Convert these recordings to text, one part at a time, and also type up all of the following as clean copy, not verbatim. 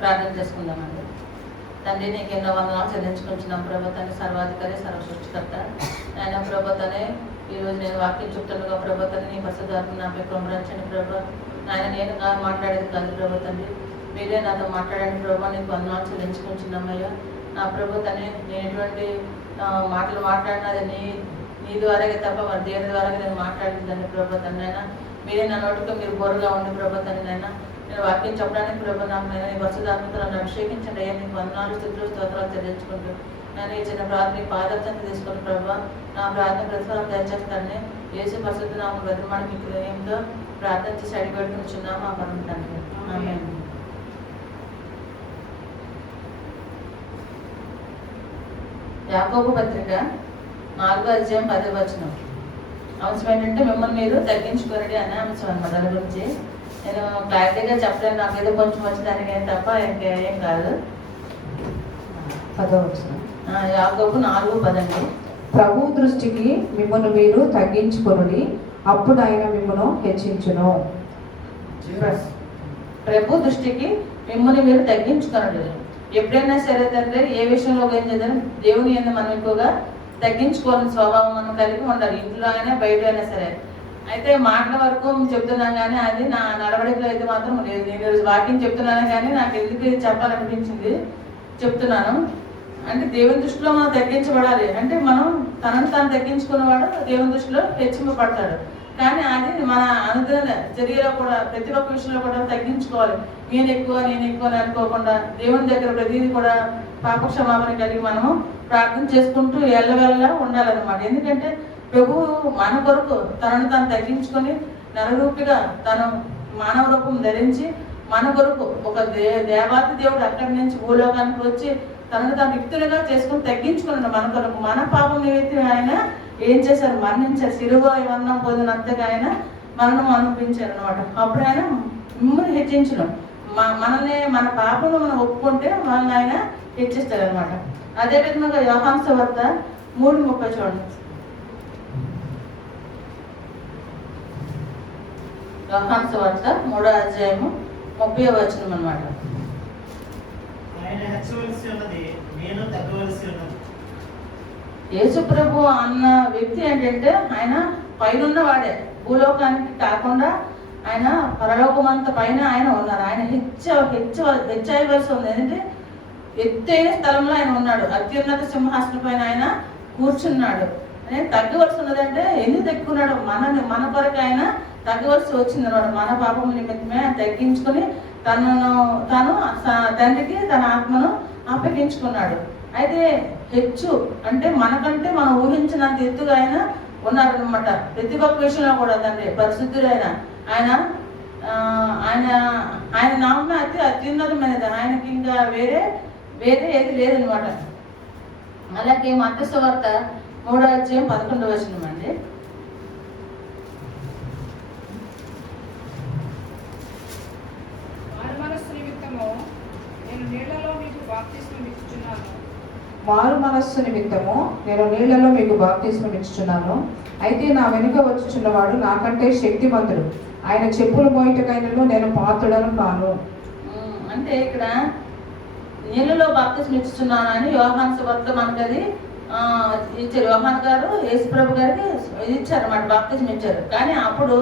ప్రార్థన చేసుకుందామండి. తండ్రి, నీకు ఎన్నో వందనాలు చెల్లించుకుంటున్నాం ప్రభా. తండ్రి, సర్వాధికారి, సర్వసృష్టికర్త ఆయన ప్రభా. తనే ఈరోజు నేను వాక్యం చెప్తుండగా ప్రభా తండ్రి, నీ పరిశుద్ధాత్మ నాపై కుమ్మరించండి ప్రభా. నాయన నేను మాట్లాడేది కాదు ప్రభా తండ్రి, మీరే నాతో మాట్లాడండి ప్రభా. నీకు వందనాలు చెల్లించుకుంటున్నామయ్యా. నా ప్రభా తండ్రి, నేను ఎటువంటి మాటలు మాట్లాడినది నీ ద్వారాగే తప్ప మరి దేవుని ద్వారాగా నేను మాట్లాడిందండి ప్రభా తండ్రి. అయినా మీరే నా నోటితో మీరు బోరుగా ఉండి ప్రభా తండ్రి. అయినా నేను వాక్యం చెప్పడానికి ప్రభా నాకు నేను నీ పరిశుద్ధాత్మతో నన్ను అభిషేకించండి అయ్యా. నీకు వందనాలు, స్తుతులు, స్తోత్రాలు చెల్లించుకుంటూ నేను ఈ చిన్న ప్రార్థన పాదర్శన తీసుకుని ప్రభా నా ప్రార్థన ప్రతిఫలం దయచేస్తానని యేసు పరిశుద్ధ నామమున బ్రతిమాడి మీకు హృదయంతో ప్రార్థన చేసి అడిగిపెట్టుకునిచున్నాము మా పరమ తండ్రి. ఆమేన్. యాకోబు పత్రిక 4:10 అంశం ఏంటంటే మిమ్మల్ని మీరు తగ్గించుకోరండి అనే అంశం అన్నమాట. దాని గురించి నేను క్లారిటీగా చెప్పలేను, నాకు ఏదో కొంచెం వచ్చేదానికి తప్ప ఇంకేం కాదు. 10వ యాకోబు 4:10 ప్రభు దృష్టికి మిమ్మల్ని మీరు తగ్గించుకొనుడి, అప్పుడు ఆయన మిమ్మల్ని హెచ్చించును. ప్రభు దృష్టికి మిమ్మల్ని మీరు తగ్గించుకోనండి. ఎప్పుడైనా సరే తండ్రి, ఏ విషయంలో ఏం చేద్దాం, దేవుని యందు మనం ఎక్కువగా తగ్గించుకోవాలని స్వభావం మనం కలిగి ఉండాలి, ఇంట్లో అయినా బయట అయినా సరే. అయితే మాటల వరకు చెప్తున్నాం కానీ అది నా నడవడికలో అయితే మాత్రం లేదు. నేను ఈరోజు వాక్యం చెప్తున్నాను కానీ నాకు ఎందుకు ఇది చెప్పాలనిపించింది చెప్తున్నాను. అంటే దేవుని దృష్టిలో మనం తగ్గించబడాలి. అంటే మనం తనను తాను తగ్గించుకున్నవాడు దేవుని దృష్టిలో హెచ్చింపబడతాడు. కానీ అది మన అనుదిన చర్యలో కూడా ప్రతి ఒక్క విషయంలో కూడా తగ్గించుకోవాలి. నేను ఎక్కువ అని అనుకోకుండా దేవుని దగ్గర ప్రతిదీ కూడా పాపక్షమాపణ కలిగి మనము ప్రార్థన చేసుకుంటూ ఎల్లవెల్లా ఉండాలన్నమాట. ఎందుకంటే ప్రభువు మన కొరకు తనను తాను తగ్గించుకొని నరరూపిగా తను మానవ రూపం ధరించి మన కొరకు ఒక దేవాతి దేవుడు అక్కడి నుంచి భూలోకానికి వచ్చి తనను తాను యుక్తులుగా చేసుకుని తగ్గించుకున్నాడు మన కొరకు. మన పాపం నిమిత్తం ఆయన ఏం చేశారు, మరణించారు. శిలువ వర్ణం పొందినంతగా ఆయన మరణం అనుభవించారు అనమాట. అప్పుడు ఆయన మిమ్మల్ని హెచ్చించడం, మనల్ని మన పాపను మనం ఒప్పుకుంటే మనల్ని ఆయన హెచ్చిస్తారు అనమాట. అదేవిధంగా యోహాను సువార్త 3:30 చూడండి. యోహాను సువార్త 3:30 అనమాట. యేసు ప్రభు అన్న వ్యక్తి ఏంటంటే ఆయన పైన వాడే, భూలోకానికి కాకుండా ఆయన పరలోకమంత పైన ఆయన ఉన్నారు. ఆయన హెచ్చవలసి ఉంది. ఏంటంటే ఎత్తైన స్థలంలో ఆయన ఉన్నాడు, అత్యున్నత సింహాసనం పైన ఆయన కూర్చున్నాడు. అనేది తగ్గవలసి ఉన్నదంటే ఎందుకు తగ్గుకున్నాడు, మన కొరకు ఆయన తగ్గవలసి వచ్చింది అనమాట. మన పాపం నిమిత్తమే ఆయన తగ్గించుకుని తాను తండ్రికి తన ఆత్మను అప్పగించుకున్నాడు. అయితే హెచ్చు అంటే మనకంటే మనం ఊహించినంత ఎత్తుగా ఆయన ఉన్నారనమాట. ప్రతి ఒక్క విషయంలో కూడా తండ్రి పరిశుద్ధుడైన ఆయన ఆయన ఆయన నామే అత్యున్నతమైనది. ఆయనకి ఇంకా వేరే ఏది లేదనమాట. అలాగే మత్తయి సువార్త 3:11 అండి. మారు మనస్సు నిమిత్తము నేను నీళ్లలో మీకు బాప్తిస్మం ఇచ్చుచున్నాను. అయితే నా వెనుక వచ్చుచున్నవాడు నాకంటే శక్తివంతుడు, ఆయన చెప్పులు మోయటకైనను నేను పాత్రుడను కాను. అంటే ఇక్కడ నీళ్ళలో బాప్తిస్మం ఇచ్చుచున్నాను అని యోహాను సువార్త మనకు అది ఇచ్చారు. యోహాను గారు యేసుప్రభు గారికి ఇచ్చారు అన్నమాట, బాప్తిస్మం ఇచ్చారు. కానీ అప్పుడు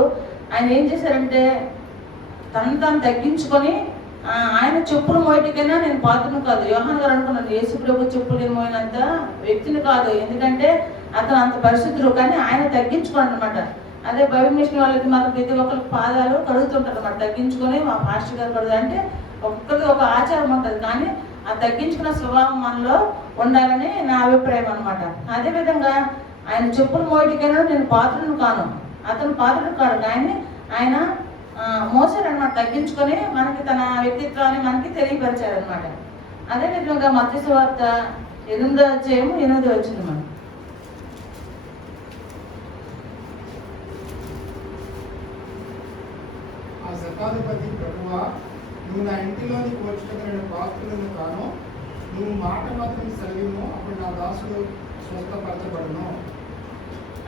ఆయన ఏం చేశారంటే తనను తాను తగ్గించుకొని ఆయన చెప్పులు మోయటికైనా నేను పాత్రను కాదు. యోహాను గారు అనుకున్నాను యేసు ప్రభు చెప్పులు నేను మోయినంత వ్యక్తిని కాదు, ఎందుకంటే అతను అంత పరిశుద్ధుడు. కానీ ఆయన తగ్గించుకోండి అనమాట. అదే బైబిల్ మిషన్ వాళ్ళకి మాకు ప్రతి ఒక్కరికి పాదాలు కడుగుతుంటారు అనమాట. తగ్గించుకొని మా పాస్టర్ గారు కడుగు అంటే ఒక్కరికి ఒక ఆచారం ఉంటుంది. కానీ ఆ తగ్గించుకున్న స్వభావం మనలో ఉండాలని నా అభిప్రాయం అనమాట. అదేవిధంగా ఆయన చెప్పులు మోయటికైనా నేను పాత్రను కాను, అతను పాత్రను కాడు. ఆయన మోసారనమాట, తగ్గించుకొని మనకి తన వ్యక్తిత్వాన్ని మనకి తెలియపరిచారనమాట. అదేవిధంగా మత్తయి సువార్త 8:8 మనం. ఆ శతాధిపతి ప్రభువా, నువ్వు నా ఇంటిలోనికి వచ్చుటకు నేను పాత్రులను కాను, నువ్వు మాట మాత్రం సెలవును, అప్పుడు నా దాసుడు స్వస్థపరచబడును.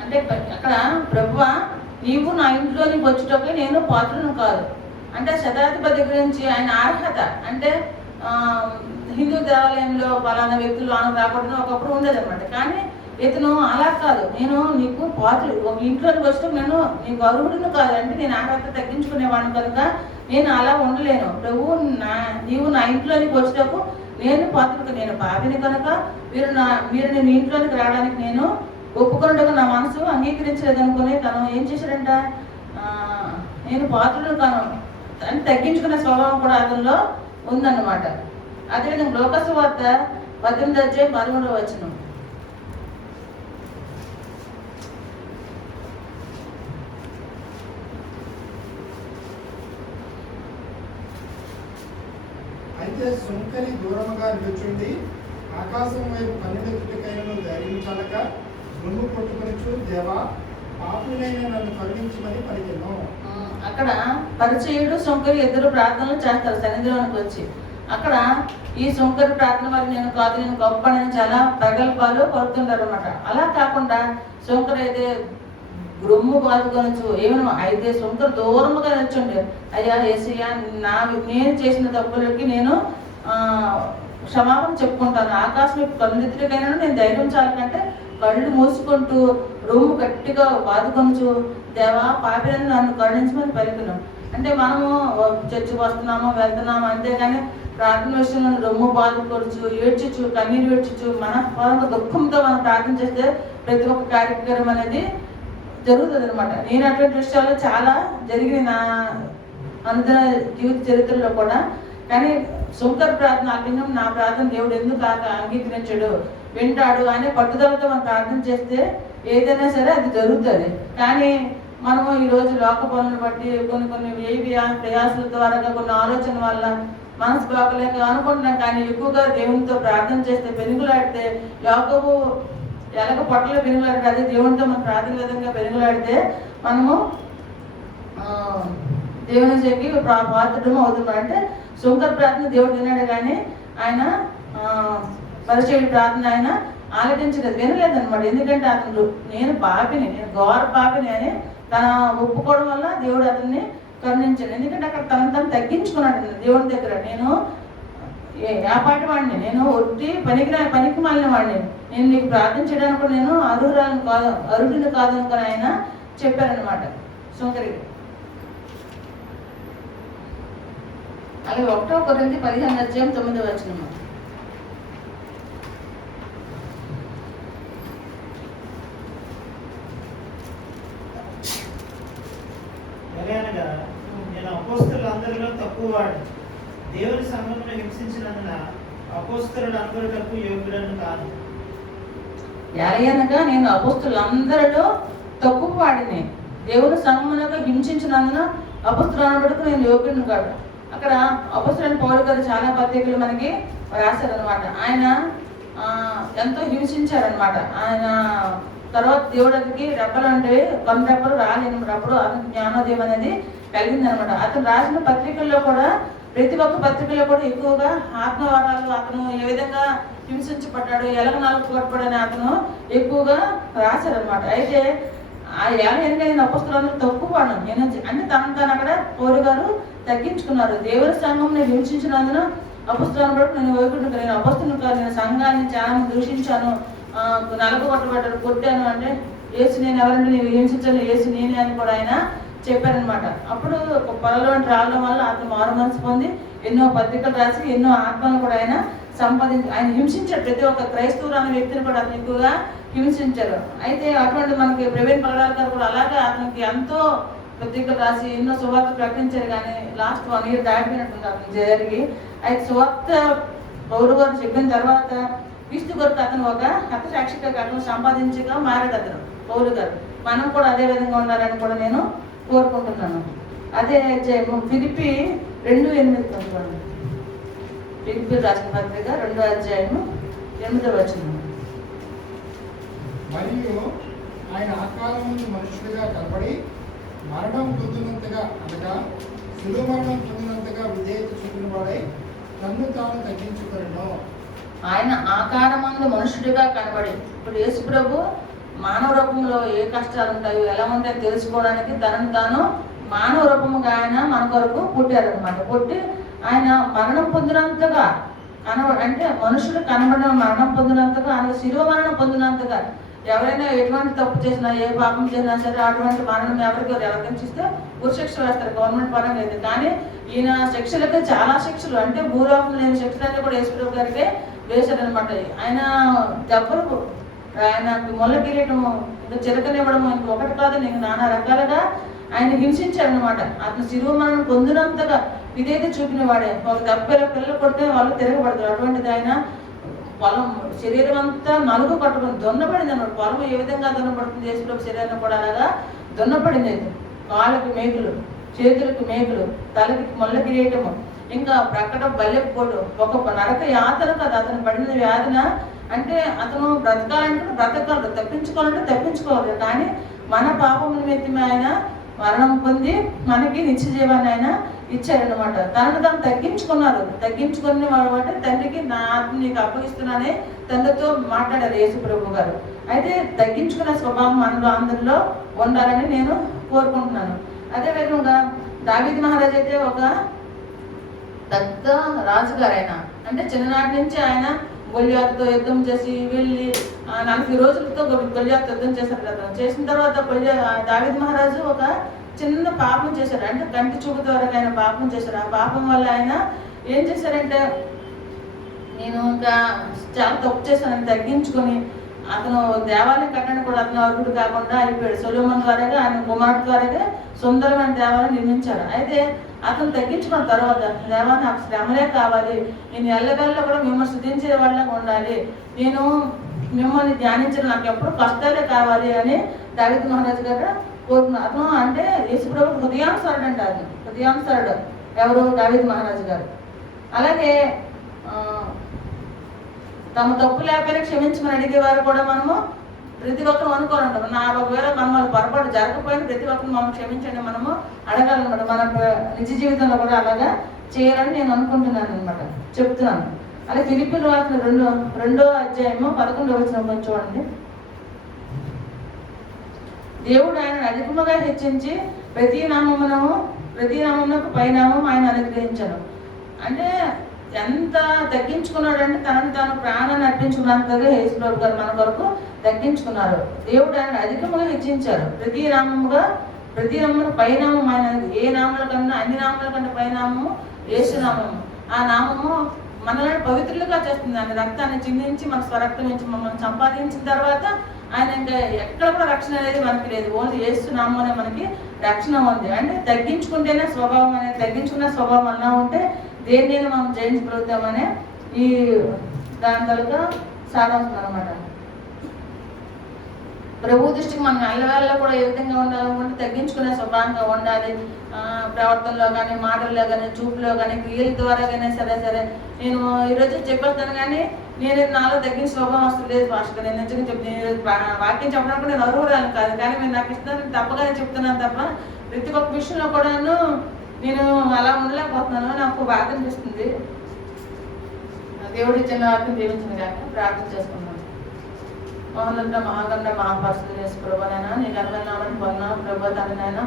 అంటే అక్కడ ప్రభువా నీవు నా ఇంట్లోనికి వచ్చుటకు నేను పాత్రను కాదు అంటే శతాధిపతి గురించి ఆయన అర్హత అంటే హిందూ దేవాలయంలో పలానా వ్యక్తులు రాకూడదు ఒకప్పుడు ఉండేది అనమాట. కానీ ఇతను అలా కాదు, నేను నీకు పాత్ర ఒక ఇంట్లోకి వచ్చిన నేను నీకు అర్హుడిని కాదు అంటే నేను ఆకలితో తగ్గించుకునేవాడిని కనుక నేను అలా ఉండలేను. ప్రభు నీవు నా ఇంట్లోనికి వచ్చేటప్పుడు నేను పాత్రకు నేను పాపిని కనుక మీరు నేను ఇంట్లోనికి రావడానికి నేను ఒప్పుకున్నట్టుగా నా మనసు అంగీకరించలేదు అనుకుని తను ఏం చేశాడంట, నేను పాత్రను కాను అని తగ్గించుకునే స్వభావం కూడా అతనిలో ఉందన్నమాట. అదేవిధంగా లోకాసు వార్త 18:13. అయితే సుంకరి దూరముగా నిలుచుండి ఆకాశం వైపు కన్నులెత్తుటకైనను ధైర్యం చాలక రొమ్ము కొట్టుకొనుచు, దేవా పాపులైన నన్ను కరుణించమని పలికెను. అక్కడ పరిచయుడు సుంకరి ఇద్దరు ప్రార్థనలు చేస్తారు సన్నిధిలోనికి వచ్చి. అక్కడ ఈ సుంకరి ప్రార్థన వల్ల నేను కాదు నేను గొప్ప అని చాలా ప్రగల్భాలు పడుతుంటారు అనమాట. అలా కాకుండా సుంకరి అయితే రొమ్ము బాదుకొనొచ్చు ఏమన్నా అయితే సుంకరు దూరముగా వచ్చండి, అయ్యా యేసయ్యా నేను చేసిన తప్పులకి నేను క్షమాపణ చెప్పుకుంటాను, ఆకాశం కన్నులెత్తుటకైనా నేను ధైర్యం చాలకంటే కళ్ళు మూసుకుంటూ రొమ్ము గట్టిగా బాదుకొనొచ్చు, దేవా పాపిలను నన్ను కరుణించమని పలికినాం. అంటే మనము చర్చికి వస్తున్నాము వెళ్తున్నాము అంతేగాని ప్రార్థన విషయంలో రొమ్ము బాదుకోవచ్చు ఏడ్చచ్చు కన్నీరు ఏడ్చచ్చు మన పరంగా దుఃఖంతో మనం ప్రార్థన చేస్తే ప్రతి ఒక్క కార్యక్రమం అనేది జరుగుతుంది అనమాట. నేను అటువంటి విషయాలు చాలా జరిగిన నా అనుదిన జీవిత చరిత్రలో కూడా. కానీ సుంకర్ ప్రార్థన ఆలపించడం నా ప్రార్థన దేవుడు ఎందుకు అంగీకరించాడు వింటాడు అనే పట్టుదలతో మనం ప్రార్థన చేస్తే ఏదైనా సరే అది జరుగుతుంది. కానీ మనము ఈరోజు లోక పనులను బట్టి కొన్ని ప్రయాసాల ద్వారా కొన్ని ఆలోచన వల్ల మనసు బాగలేక అనుకుంటున్నాం. కానీ ఎక్కువగా దేవునితో ప్రార్థన చేస్తే పెనుగులాడితే యాకోబు ఎలాగ పొట్టలో పెనుగులాడితే అదే దేవునితో మనం ప్రార్థన విధంగా పెనుగులాడితే మనము దేవుని చెప్పి పాత్రము అవుతున్నాం. అంటే సుంకర్ ప్రార్థన దేవుడు విన్నాడు కానీ ఆయన పరిచయుడి ప్రార్థన ఆయన ఆలకించలేదు, వినలేదన్నమాట. ఎందుకంటే అతను నేను పాపిని నేను ఘోర పాపిని అని తన ఒప్పుకోవడం వల్ల దేవుడు అతన్ని కరుణించాడు. ఎందుకంటే అక్కడ తను తగ్గించుకున్నాడు దేవుని దగ్గర. నేను ఏపాటి వాడిని, నేను ఒట్టి పనికి మాలిన వాడిని, నేను నీకు ప్రార్థించడానికి కూడా నేను అర్హుడిని కాదు అనుకుని ఆయన చెప్పారనమాట సుంకరి. అలాగే 1 కొరింథీ 15:9. ఎలాగనగా నేను అపోస్తలులందరిలో తక్కువవాడు, దేవుని సంఘమును హింసించినందున అపోస్తలులందరికీ యోగ్యుడను కాను. ఎలాగనగా నేను అపోస్తలులందరిలో తక్కువ వాడిని, దేవుని సంఘమునకు హింసించినందున అపోస్తలులకు నేను యోగ్యుడిని కాదు. అక్కడ అపోస్తలుడైన పౌలు గారు చాలా పత్రికలు మనకి రాశారనమాట. ఆయన ఎంతో హింసించారనమాట. ఆయన తర్వాత దేవుడికి రెప్పలు అంటే కొన్ని రెప్పలు రాలేని రెప్పలు అతనికి జ్ఞానోదయం అనేది కలిగిందనమాట. అతను రాసిన పత్రికల్లో కూడా ప్రతి ఒక్క పత్రికల్లో కూడా ఎక్కువగా ఆత్మవాదాలు అతను ఏ విధంగా హింసించబడ్డాడు ఎలాగ నలుపుకొట్టబడని అతను ఎక్కువగా రాశారనమాట. అయితే ఆ నేను అపోస్తలులందరూ తక్కువ వాడు నేను అంటే తను అక్కడ పౌలు గారు తగ్గించుకున్నారు. దేవుని సంఘం నేను హింసించినందున అపోస్తలులను బట్టి నేను వైకుంఠం నేను అపోస్తలుని కాదు, నేను సంఘాన్ని చాలా దూషించాను, నలగొట్టబడ్డాడు కొట్టాను అంటే ఏసు నేను ఎవరంటే నేను హింసించాను ఏసు నేనే అని కూడా ఆయన చెప్పారనమాట. అప్పుడు పొలంలోని రావడం వల్ల అతను మారు మనసు పొంది ఎన్నో పత్రికలు రాసి ఎన్నో ఆత్మలను కూడా ఆయన ఆయన హింసించాడు. ప్రతి ఒక్క క్రైస్తవులు అనే వ్యక్తిని కూడా అతను ఎక్కువగా హింసించారు. అయితే అటువంటి మనకి ప్రవీణ్ పగడాల గారు కూడా అలాగే అతనికి ఎంతో పత్రికలు రాసి ఎన్నో సువార్త ప్రకటించారు. కానీ లాస్ట్ 1 year దాటిపోయినట్టుంది అతను జరిగి. అయితే సువార్త పౌరు గారు చెప్పిన తర్వాత క్రీస్తు కొరకు అతను ఒక హతసాక్షిగా అతను సంపాదించగా మారాడు అతను పౌలు గారు. మనం కూడా అదే విధంగా ఉండాలని కూడా నేను కోరుకుంటున్నాను. అదే ఫిలిప్పీ 2:8 ఫిలిప్పీ రాసిన పత్రిక 2:8. మరియు ఆయన ఆకారం ముందు మనుషుడిగా కనబడి మరణం పొందినంతగా అనగా సులువ మరణం పొందినంతగా విధేయత చూపిన వాడై తన్ను తాను తగ్గించుకొనెను. ఆయన ఆకారమందు మనుషుడిగా కనబడి ఇప్పుడు యేసు ప్రభు మానవ రూపంలో ఏ కష్టాలు ఉంటాయో ఎలా ఉంటాయో తెలుసుకోవడానికి తనను తాను మానవ రూపముగా ఆయన మన కొరకు పుట్టారనమాట. పుట్టి ఆయన మరణం పొందినంతగా అంటే మనుషులు కనబడిన మరణం పొందినంతగా, ఆయన శిలువ మరణం పొందినంతగా ఎవరైనా ఎటువంటి తప్పు చేసినా, ఏ పాపం చేసినా సరే అటువంటి మరణం ఎవరికైనా ఇస్తే ఉరిశిక్ష వేస్తారు గవర్నమెంట్ పరంగా అయితే. కానీ ఈయన శిక్షలకి చాలా శిక్షలు, అంటే భూలోకం లేని శిక్షలన్నీ కూడా యేసుప్రభు గారికి వేశారనమాట. ఆయన దెబ్బలు, ఆయన మొల్ల కిరీటం, ఇంకా చిలకనివ్వడం, ఇంక ఒకటి కాదు నీకు నానా రకాలుగా ఆయన హింసించారనమాట. అతను శిలువ మరణం పొందినంతగా ఇదైతే చూపిన వాడే. ఒక దెబ్బ పిల్లలు కొడితే వాళ్ళు తిరగబడతారు. అటువంటిది ఆయన పొలం శరీరం అంతా నలుగు పట్టుకుని దున్నపడింది అన్నమాట. పొలం ఏ విధంగా దున్నపడుతుంది, యేసుప్రభు శరీరం కూడా అలాగా దున్నపడింది. కాళ్ళకి మేకులు, చేతులకు మేకులు, తలకి మొల్ల కిరీటము, ఇంకా ప్రక్కట బల్లెపోటు, ఒక నరక యాతన కదా అతను పడిన వ్యాధిన. అంటే అతను బ్రతకాలంటే బ్రతకాలి, తప్పించుకోవాలంటే తప్పించుకోవాలి. కానీ మన పాపం నిమిత్తమే ఆయన మరణం పొంది మనకి నిత్య జీవాన్ని ఆయన ఇచ్చారనమాట. తనను తాను తగ్గించుకున్నారు. తగ్గించుకుని అంటే తండ్రికి నా ఆత్మ నీకు అప్పగిస్తున్నానే తండ్రితో మాట్లాడారు యేసు ప్రభు గారు. అయితే తగ్గించుకునే స్వభావం మనలో అందరిలో ఉండాలని నేను కోరుకుంటున్నాను. అదేవిధంగా దావీదు మహారాజు అయితే ఒక పెద్ద రాజుగారు. ఆయన అంటే చిన్ననాటి నుంచి ఆయన గొల్యాతుతో యుద్ధం చేసి వెళ్ళి 40 రోజులతో గొల్యాతు యుద్ధం చేశారు కదా. చేసిన తర్వాత దావీదు మహారాజు ఒక చిన్న పాపం చేశారు, అంటే కంటి చూపు ద్వారా ఆయన పాపం చేశారు. ఆ పాపం వల్ల ఆయన ఏం చేశారంటే, నేను ఇంకా చాలా తప్పు చేశానని తగ్గించుకొని అతను దేవాలయం కట్టడానికి కూడా అతను అర్హుడు కాకుండా అయిపోయాడు. సొలొమోను ద్వారాగా ఆయన కుమారుడు ద్వారాగా సుందరమైన దేవాలయం నిర్మించారు. అయితే అతను తగ్గించుకున్న తర్వాత, దేవా నాకు శ్రమలే కావాలి, నేను ఎల్లవేళ్ళ కూడా మిమ్మల్ని స్తుతించే వాళ్ళ ఉండాలి, నేను మిమ్మల్ని ధ్యానించడం నాకు ఎప్పుడు కష్టాలే కావాలి అని దావీదు మహారాజు గారు కోరుకున్నారు. అతను అంటే యేసుప్రభు హృదయానుసారుడు అంటే అది హృదయానుసారుడు ఎవరు, దావీదు మహారాజు గారు. అలాగే తమ తప్పు లేకపోయినా క్షమించమని అడిగేవారు కూడా మనము ప్రతి ఒక్కరు అనుకోవాలంటాం. నా ఒకవేళ మనం వాళ్ళు పొరపాటు జరగకపోయినా ప్రతి ఒక్కరు మనం క్షమించండి మనము అడగాలన్నమాట. మన నిజ జీవితంలో కూడా అలాగా చేయాలని నేను అనుకుంటున్నాను అనమాట, చెప్తున్నాను. అలాగే ఫిలిప్పీయులకు రాసిన రెండో అధ్యాయము 11వ వచనం చూడండి. దేవుడు ఆయన అధికముగా హెచ్చించి ప్రతి నామమునకు పైనామం ఆయన అనుగ్రహించాను. అంటే ఎంత తగ్గించుకున్నాడంటే తనను తాను ప్రాణాన్ని అర్పించుకున్నంతగా యేసుప్రభు గారు మన కొరకు తగ్గించుకున్నారు. దేవుడు ఆయన అధికముగా హెచ్చించారు. ప్రతి నామమును పైనామం ఆయన, ఏ నామముల కన్నా అన్ని నామముల కన్నా పైనామము యేసునామము. ఆ నామము మనల్ని పవిత్రులుగా చేస్తుంది. ఆయన రక్తాన్ని చిందించి మన స్వరక్తం నుంచి మమ్మల్ని సంపాదించిన తర్వాత ఆయన ఇంకా ఎక్కడ కూడా రక్షణ అనేది మనకి లేదు. ఓన్లీ యేసు నామమునే మనకి రక్షణ ఉంది. అంటే తగ్గించుకుంటేనే స్వభావం అనేది, తగ్గించుకునే స్వభావం అన్నా ఉంటే దేన్నైనా మనం జయించగలుగుతామనే ఈ దాని తలుగా సారాంశం అనమాట. ప్రభు దృష్టికి మనం ఎల్లవేళ్ళ కూడా ఏ విధంగా ఉండాలనుకుంటే తగ్గించుకునే స్వభావంగా ఉండాలి. ప్రవర్తనలో కానీ, మాటల్లో కానీ, చూపులో కానీ, క్రియల ద్వారా కానీ సరే నేను ఈరోజు చెప్పేస్తాను. కానీ నేను నాలో తగ్గిన స్వభావం అసలు లేదు భాషగా. నేను నిజంగా చెప్తాను, వాక్యం చెప్పడానికి నేను అర్హురాలు కాదు. కానీ మీరు నాకు ఇష్టం తప్పగానే చెప్తున్నాను తప్ప ప్రతి ఒక్క విషయంలో కూడాను నేను అలా ఉండలేకపోతున్నాను. నాకు బాధ అనిపిస్తుంది. దేవుడి ఇచ్చిన వాక్యం దీవించింది కాక ప్రార్థన చేసుకున్నాను. మహోన్నత మహాగండ మహాపరిస్థితి చేసి ప్రభానైనా నీ గర్భనామని పొందా ప్రభా తననైనా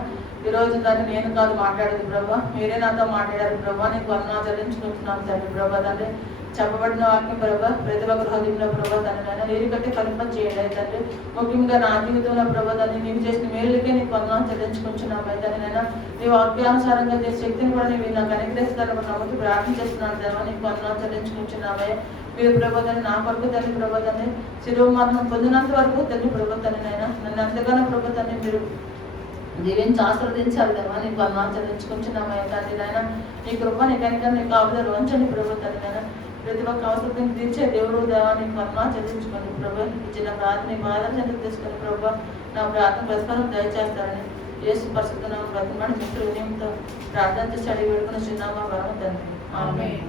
ఈరోజు దాన్ని నేను కాదు మాట్లాడేది ప్రభా, మీరే నాతో మాట్లాడారు ప్రభా. నీకు వందనా చెల్లించుకుంటున్నాను తండ్రి ప్రభా. తండ్రి చెప్పబడిన వాక్యం ప్రభా ప్రతి ఒక్క హృదయంలో ప్రభా తననైనా నీరు కట్టి కల్పన చేయండి తండ్రి. ముఖ్యంగా నా జీవితంలో ప్రభా దాన్ని నీవు చేసిన మేలుకే నీకు వందనా చెల్లించుకుంటున్నాము తండ్రినైనా. నీ వాక్యానుసారంగా చేసే శక్తిని కూడా నీవు నాకు అనుగ్రహిస్తారని నమ్ముతూ ప్రార్థన చేస్తున్నాను దేవా. నీకు వందనా చెల్లించుకుంటున్నామే. మీరు ప్రభుత్వాన్ని నా కొరకు తండ్రి ప్రభుత్వాన్ని శిలువ మరణం పొందినంత వరకు తండ్రి ప్రభుత్వాన్ని నైనా నన్ను అంతగానో ప్రభుత్వాన్ని మీరు దీవించి ఆశీర్వదించాలి దేవా. నీకు వందనాలు చెల్లించుకుంటున్నామయ్యా తండ్రి నాయన. నీ కృప నీ కనుక నీ కాపుదలు వంచండి ప్రభుత్వాన్ని నైనా. ప్రతి ఒక్క అవసరం తీర్చే దేవుడు దేవా. నీకు వందనాలు చెల్లించుకోండి ప్రభు. ఇచ్చిన ప్రార్థన బాధలు చెందుకు తీసుకొని ప్రభు నా ప్రార్థన పరిష్కారం దయచేస్తారని యేసు పరిశుద్ధ నామమున బ్రతిమాడి మిత్రుల వినయంతో ప్రార్థన చేసి అడిగి వేడుకుని చిన్నామా వరం తండ్రి. ఆమేన్.